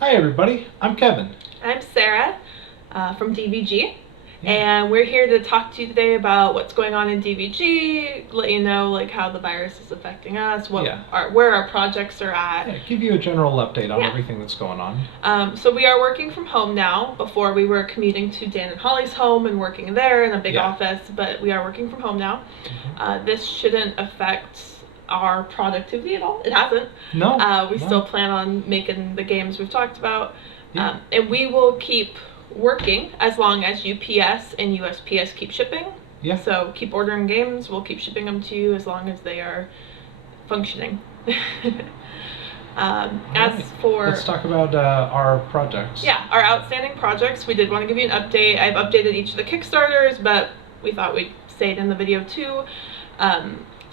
Hi everybody, I'm Kevin. I'm Sarah from DVG, Yeah. and we're here to talk to you today about what's going on in DVG, let you know like how the virus is affecting us, where our projects are at. Yeah, give you a general update on everything that's going on. So we are working from home now. Before we were commuting to Dan and Holly's home and working there in a big office, but we are working from home now. This shouldn't affect our productivity at all. It hasn't. No. We still plan on making the games we've talked about. Yeah. And we will keep working as long as UPS and USPS keep shipping. Yeah. So keep ordering games. We'll keep shipping them to you as long as they are functioning. Let's talk about our projects. Yeah, our outstanding projects. We did want to give you an update. I've updated each of the Kickstarters, but we thought we'd say it in the video too.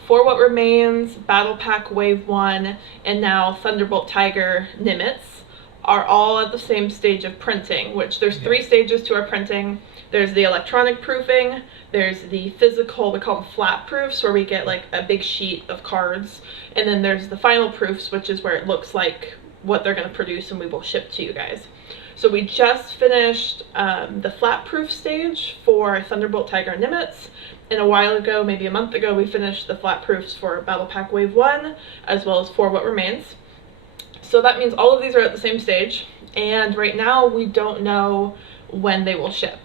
For What Remains, Battle Pack Wave 1, and now Thunderbolt Tiger Nimitz are all at the same stage of printing, which there's 3 stages to our printing. There's the electronic proofing, there's the physical, we call them flat proofs, where we get like a big sheet of cards, and then there's the final proofs, which is where it looks like what they're going to produce and we will ship to you guys. So we just finished the flat proof stage for Thunderbolt Tiger and Nimitz, and a while ago, maybe a month ago, we finished the flat proofs for Battle Pack Wave 1, as well as For What Remains. So that means all of these are at the same stage, and right now we don't know when they will ship,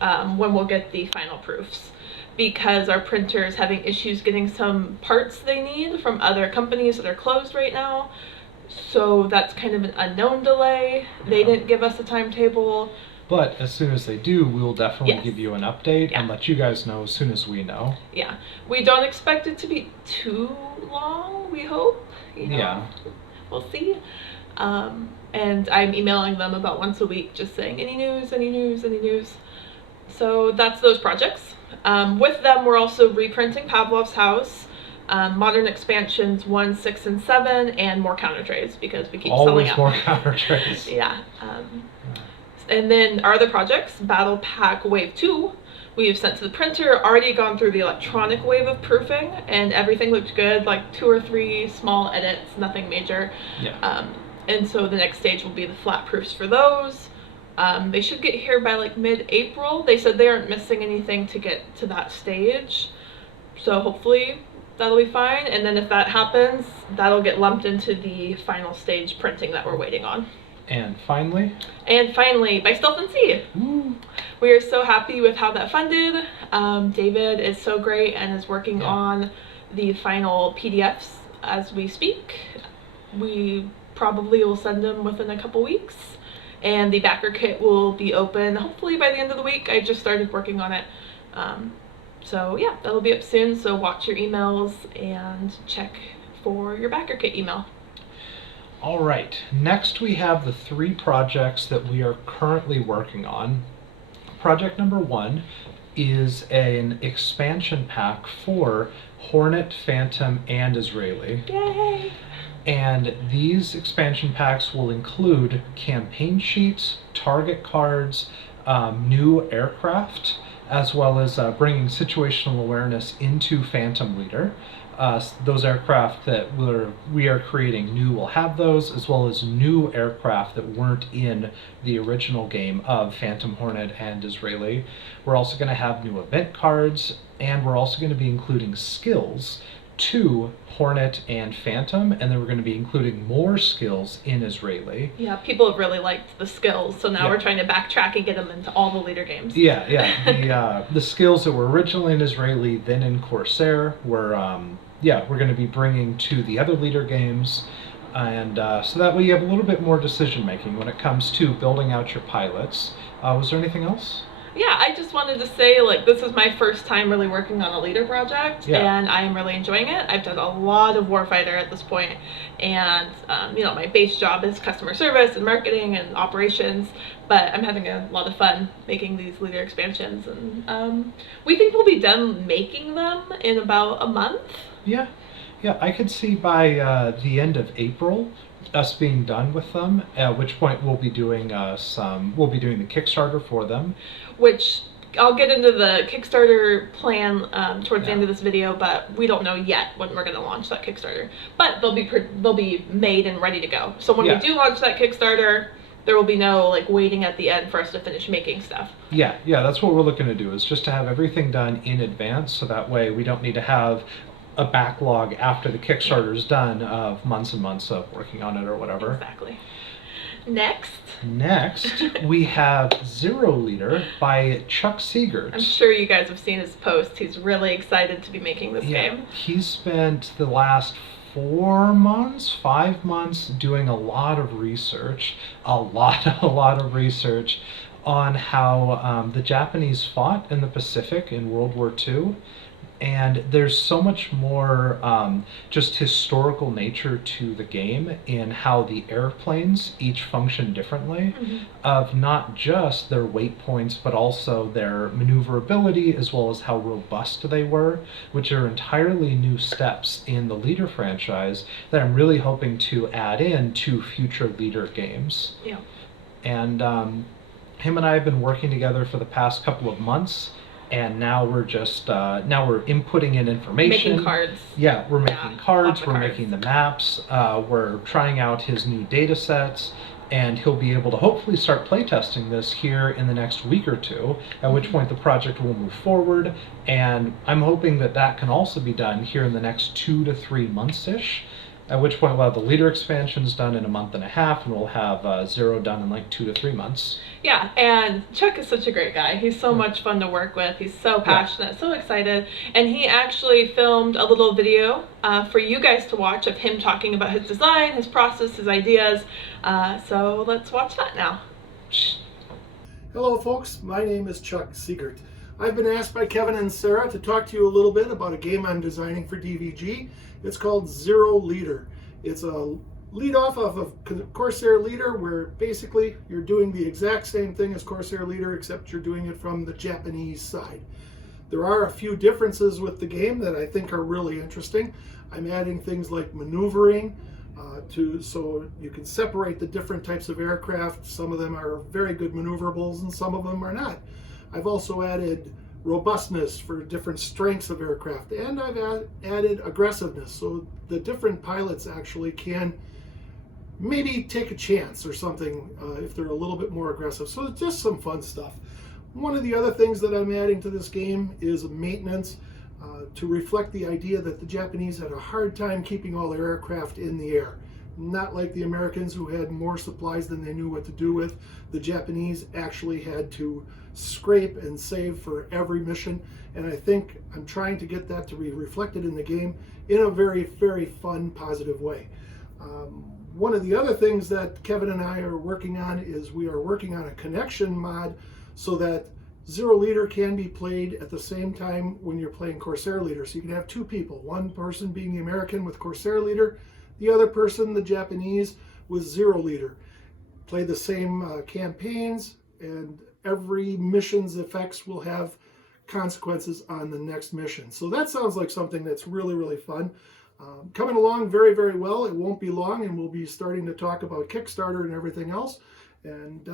when we'll get the final proofs, because our printer is having issues getting some parts they need from other companies that are closed right now. So that's kind of an unknown delay. They didn't give us a timetable. But as soon as they do, we will definitely give you an update and let you guys know as soon as we know. Yeah. We don't expect it to be too long, we hope. Yeah. We'll see. And I'm emailing them about once a week just saying, any news, any news, any news. So that's those projects. With them, we're also reprinting Pavlov's House, modern expansions 1, 6, and 7, and more counter trays because we keep selling out. Always more counter trays. Yeah. And then our other projects, Battle Pack Wave 2, we have sent to the printer, already gone through the electronic wave of proofing, and everything looked good, like 2 or 3 small edits, nothing major. Yeah. And so the next stage will be the flat proofs for those. They should get here by like mid-April. They said they aren't missing anything to get to that stage. So hopefully that'll be fine. And then if that happens, that'll get lumped into the final stage printing that we're waiting on. And finally, by Stealth and Sea. We are so happy with how that funded. David is so great and is working on the final PDFs as we speak. We probably will send them within a couple weeks. And the backer kit will be open hopefully by the end of the week. I just started working on it. So yeah, that'll be up soon. So watch your emails and check for your backer kit email. All right, next we have the 3 projects that we are currently working on. Project number 1 is an expansion pack for Hornet, Phantom, and Israeli. Yay! And these expansion packs will include campaign sheets, target cards, new aircraft, as well as bringing situational awareness into Phantom Leader. Those aircraft that we are creating new will have those, as well as new aircraft that weren't in the original game of Phantom, Hornet, and Israeli. We're also going to have new event cards, and we're also going to be including skills to Hornet and Phantom, and then we're going to be including more skills in Israeli. Yeah, people have really liked the skills, so now we're trying to backtrack and get them into all the leader games. Yeah. The skills that were originally in Israeli, then in Corsair, we're going to be bringing to the other leader games, and so that way you have a little bit more decision making when it comes to building out your pilots. Was there anything else? Yeah, I just wanted to say, like, this is my first time really working on a leader project, and I am really enjoying it. I've done a lot of Warfighter at this point, and, my base job is customer service and marketing and operations, but I'm having a lot of fun making these leader expansions, and we think we'll be done making them in about a month. Yeah, I could see by the end of April us being done with them, at which point we'll be doing the Kickstarter for them. Which I'll get into the Kickstarter plan towards the Yeah. end of this video, but we don't know yet when we're going to launch that Kickstarter. But they'll be made and ready to go. So when we do launch that Kickstarter, there will be no like waiting at the end for us to finish making stuff. Yeah, that's what we're looking to do, is just to have everything done in advance, so that way we don't need to have a backlog after the Kickstarter's done of months and months of working on it or whatever. Exactly. Next, we have Zero Liter by Chuck Siegert. I'm sure you guys have seen his post. He's really excited to be making this game. He spent the last 5 months doing a lot of research, a lot of research on how the Japanese fought in the Pacific in World War II. And there's so much more just historical nature to the game in how the airplanes each function differently, of not just their weight points, but also their maneuverability, as well as how robust they were, which are entirely new steps in the Leader franchise that I'm really hoping to add in to future Leader games. Yeah. And him and I have been working together for the past couple of months. And now we're just we're inputting in information. Making cards. Yeah, we're making cards. We're cards. making the maps. We're trying out his new data sets, and he'll be able to hopefully start playtesting this here in the next week or two. At which point the project will move forward, and I'm hoping that that can also be done here in the next 2 to 3 months-ish. At which point we'll have the Leader expansions done in a month and a half, and we'll have Zero done in like 2 to 3 months. Yeah, and Chuck is such a great guy. He's so much fun to work with. He's so passionate, so excited. And he actually filmed a little video for you guys to watch of him talking about his design, his process, his ideas. So let's watch that now. Hello folks, my name is Chuck Siegert. I've been asked by Kevin and Sarah to talk to you a little bit about a game I'm designing for DVG. It's called Zero Liter. It's a lead off of a Corsair Leader, where basically you're doing the exact same thing as Corsair Leader, except you're doing it from the Japanese side. There are a few differences with the game that I think are really interesting. I'm adding things like maneuvering, so you can separate the different types of aircraft. Some of them are very good maneuverable and some of them are not. I've also added robustness for different strengths of aircraft, and I've added aggressiveness, so the different pilots actually can maybe take a chance or something if they're a little bit more aggressive. So it's just some fun stuff. One of the other things that I'm adding to this game is maintenance, to reflect the idea that the Japanese had a hard time keeping all their aircraft in the air. Not like the Americans, who had more supplies than they knew what to do with. The Japanese actually had to scrape and save for every mission, and I think I'm trying to get that to be reflected in the game in a very, very fun, positive way. One of the other things that Kevin and I are working on is we are working on a connection mod so that Zero Liter can be played at the same time when you're playing Corsair Leader. So you can have two people, one person being the American with Corsair Leader, the other person, the Japanese, with Zero Liter. Play the same campaigns, and every mission's effects will have consequences on the next mission. So that sounds like something that's really, really fun. Coming along very, very well. It won't be long, and we'll be starting to talk about Kickstarter and everything else. And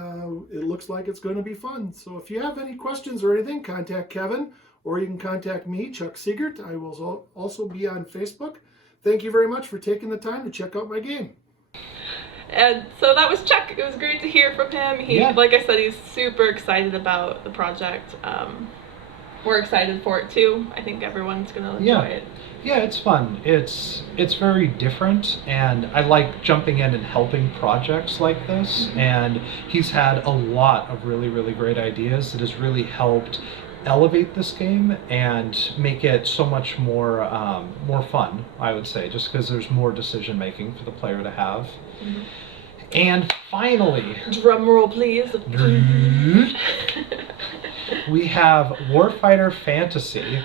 it looks like it's going to be fun. So if you have any questions or anything, contact Kevin, or you can contact me, Chuck Siegert. I will also be on Facebook. Thank you very much for taking the time to check out my game. And so that was Chuck. It was great to hear from him. Like I said, he's super excited about the project. We're excited for it too. I think everyone's gonna enjoy it. Yeah, it's fun. It's very different, and I like jumping in and helping projects like this. And he's had a lot of really, really great ideas that has really helped elevate this game and make it so much more more fun, I would say, just because there's more decision making for the player to have. And finally, drum roll please. we have Warfighter Fantasy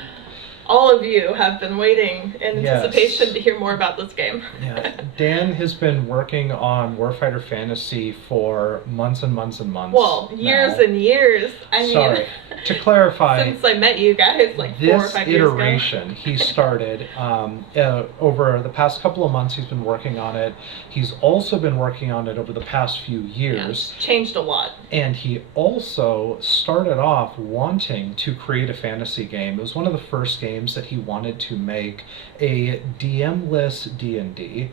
all of you have been waiting in Yes. anticipation to hear more about this game. Yeah, Dan has been working on Warfighter Fantasy for months and months and months. Well, years now. and years. Sorry. To clarify, since I met you guys like 4 or 5 this years ago. iteration he started over the past couple of months. He's been working on it. He's also been working on it over the past few years. Yeah, changed a lot. And he also started off wanting to create a fantasy game. It was one of the first games that he wanted to make, a DM-less D&D.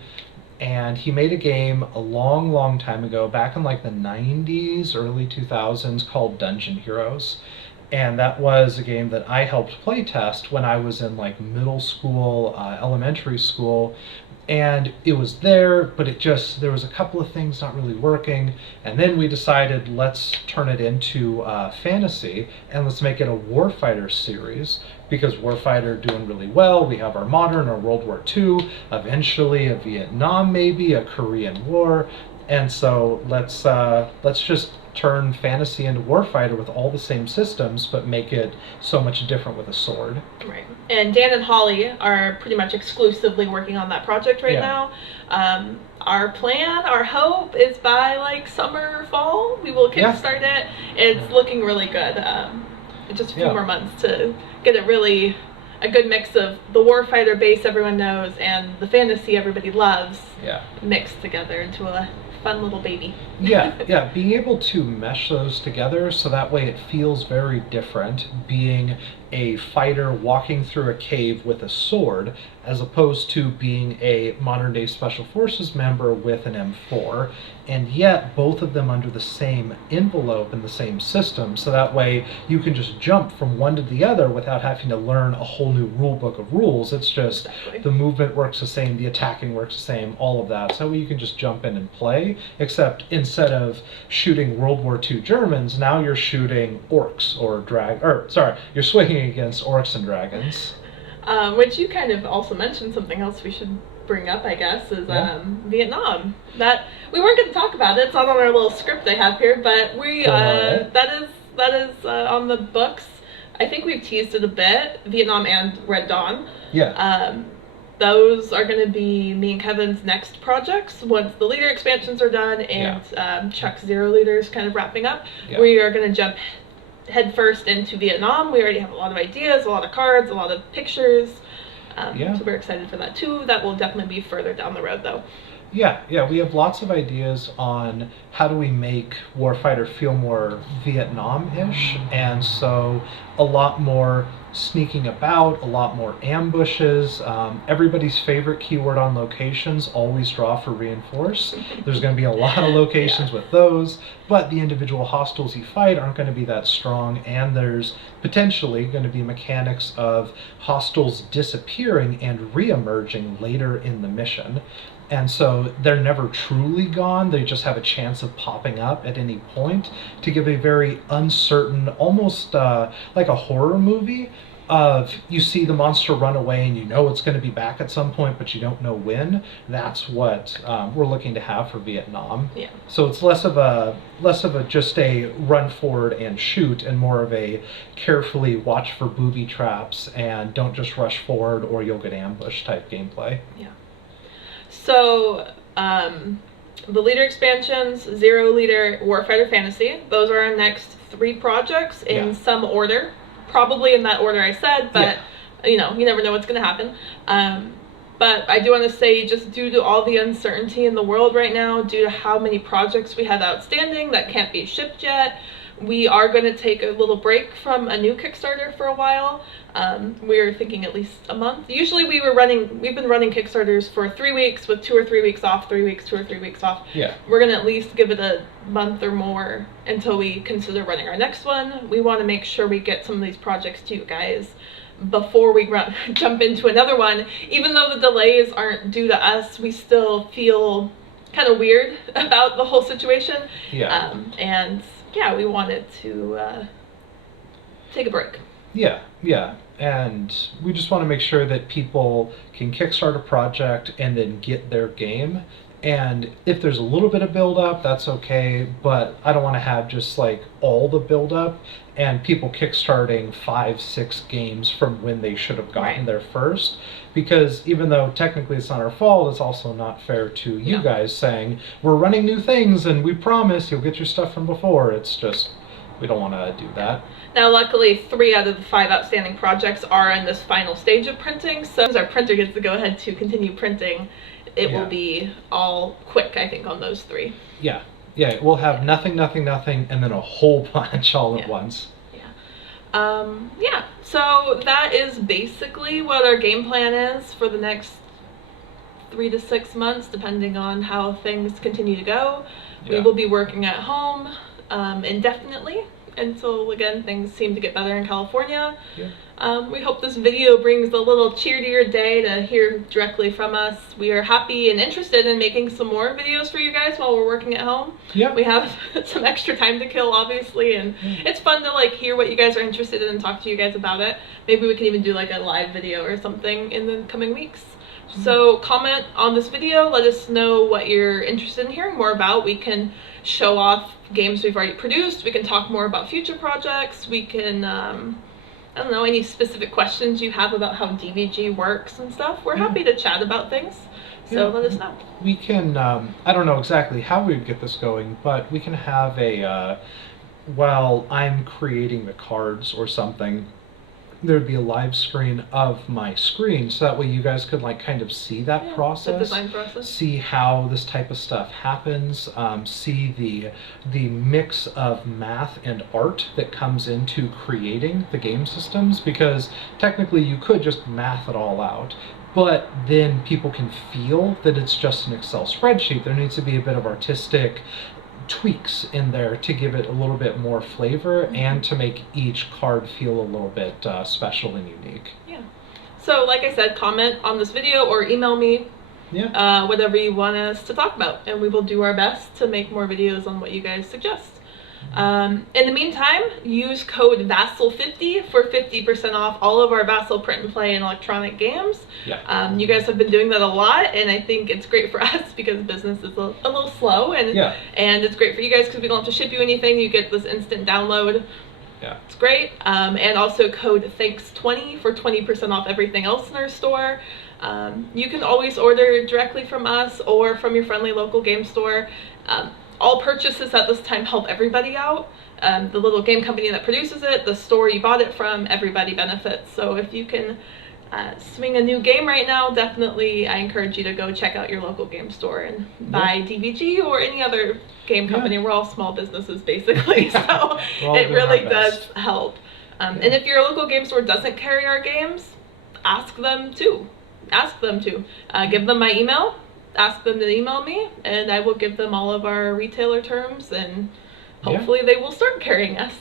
And he made a game a long, long time ago, back in like the 90s, early 2000s, called Dungeon Heroes. And that was a game that I helped playtest when I was in like middle school, elementary school. And it was there, but there was a couple of things not really working. And then we decided, let's turn it into fantasy, and let's make it a Warfighter series, because Warfighter doing really well. We have our modern, our World War II, eventually a Vietnam, maybe a Korean War. And so let's just turn fantasy into Warfighter with all the same systems, but make it so much different with a sword. Right. And Dan and Holly are pretty much exclusively working on that project right now. Our plan, our hope is by like summer, fall, we will kickstart it. It's looking really good. Just a few more months to get it really a good mix of the Warfighter base everyone knows and the fantasy everybody loves mixed together into a fun little baby. Being able to mesh those together so that way it feels very different, being a fighter walking through a cave with a sword, as opposed to being a modern-day Special Forces member with an M4, and yet both of them under the same envelope in the same system, so that way you can just jump from one to the other without having to learn a whole new rule book of rules. It's just the movement works the same, the attacking works the same, all of that. So you can just jump in and play, except instead of shooting World War II Germans, now you're shooting orcs or you're swinging against orcs and dragons. Which you kind of also mentioned something else we should bring up, I guess, is Vietnam. That we weren't going to talk about it. It's not on our little script I have here, but we that is on the books. I think we've teased it a bit. Vietnam and Red Dawn. Those are going to be me and Kevin's next projects once the leader expansions are done and Chuck's Zero Leader is kind of wrapping up. We are going to jump head first into Vietnam. We already have a lot of ideas, a lot of cards, a lot of pictures. So we're excited for that too. That will definitely be further down the road though. We have lots of ideas on how do we make Warfighter feel more Vietnam-ish, and so a lot more sneaking about, a lot more ambushes. Everybody's favorite keyword on locations, always draw for reinforce. There's going to be a lot of locations with those, but the individual hostiles you fight aren't going to be that strong, and there's potentially going to be mechanics of hostiles disappearing and re-emerging later in the mission. And so they're never truly gone, they just have a chance of popping up at any point to give a very uncertain, almost like a horror movie of you see the monster run away and you know it's going to be back at some point but you don't know when. That's what we're looking to have for Vietnam. So it's less of a just a run forward and shoot, and more of a carefully watch for booby traps and don't just rush forward or you'll get ambushed type gameplay. So, the leader expansions, Zero Leader, Warfighter Fantasy, those are our next 3 projects in some order. Probably in that order I said, but you know, you never know what's going to happen. But I do want to say, just due to all the uncertainty in the world right now, due to how many projects we have outstanding that can't be shipped yet, we are going to take a little break from a new Kickstarter for a while. We're thinking at least a month. Usually we've been running Kickstarters for 3 weeks with 2 or 3 weeks off, 3 weeks, 2 or 3 weeks off. We're going to at least give it a month or more until we consider running our next one. We want to make sure we get some of these projects to you guys before we jump into another one. Even though the delays aren't due to us, we still feel kind of weird about the whole situation. And we wanted to take a break. And we just want to make sure that people can kickstart a project and then get their game And if there's a little bit of build up, that's okay, but I don't want to have just like all the build up and people kickstarting 5-6 games from when they should have gotten Right. there first, because even though technically it's not our fault, it's also not fair to you Yeah. guys saying we're running new things and we promise you'll get your stuff from before. It's just, we don't want to do that. Now, luckily, 3 out of the 5 outstanding projects are in this final stage of printing, so as our printer gets to go ahead to continue printing, it will Yeah. be all quick, I think, on those 3. Yeah, we'll have nothing, and then a whole bunch all at Yeah. once. Yeah, so that is basically what our game plan is for the next 3 to 6 months, depending on how things continue to go. We Yeah. will be working at home indefinitely until, again, things seem to get better in California. Yeah. We hope this video brings a little cheer to your day to hear directly from us. We are happy and interested in making some more videos for you guys while we're working at home. Yeah. We have some extra time to kill, obviously, and it's fun to like hear what you guys are interested in and talk to you guys about it. Maybe we can even do like a live video or something in the coming weeks. So comment on this video, let us know what you're interested in hearing more about. We can show off games we've already produced, we can talk more about future projects, we can I don't know, any specific questions you have about how DVG works and stuff. We're happy to chat about things, so let us know. We can, I don't know exactly how we would get this going, but we can have a, while I'm creating the cards or something, there'd be a live screen of my screen, so that way you guys could like kind of see that process, the design process. see how this type of stuff happens, see the mix of math and art that comes into creating the game systems, because technically you could just math it all out, but then people can feel that it's just an Excel spreadsheet. There needs to be a bit of artistic tweaks in there to give it a little bit more flavor and to make each card feel a little bit special and unique. Yeah. So like I said, comment on this video or email me whatever you want us to talk about, and we will do our best to make more videos on what you guys suggest. In the meantime, use code VASSAL50 for 50% off all of our Vassal print and play and electronic games. Yeah. You guys have been doing that a lot, and I think it's great for us because business is a little slow, and it's great for you guys because we don't have to ship you anything. You get this instant download. Yeah. It's great. And also code THANKS20 for 20% off everything else in our store. You can always order directly from us or from your friendly local game store. All purchases at this time help everybody out. The little game company that produces it, the store you bought it from, everybody benefits. So if you can swing a new game right now, definitely I encourage you to go check out your local game store and buy DVG or any other game company. We're all small businesses basically, so it really does help. And if your local game store doesn't carry our games, ask them to. Give them my email. Ask them to email me, and I will give them all of our retailer terms, and hopefully they will start carrying us.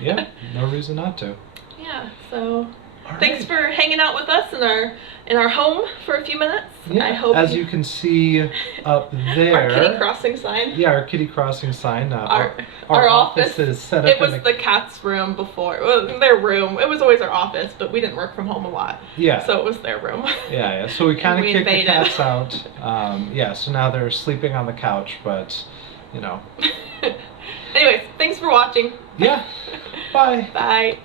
Yeah, no reason not to. Yeah, so All thanks right. for hanging out with us in our home for a few minutes. Yeah, I hope as you can see up there. our kitty crossing sign. Yeah, our kitty crossing sign. Our office is set up. It was the cat's room before. Well, their room. It was always our office, but we didn't work from home a lot. Yeah. So it was their room. Yeah. So we kind of kicked the invaded. cats out. So now they're sleeping on the couch, but Anyways, thanks for watching. Yeah. Bye. Bye.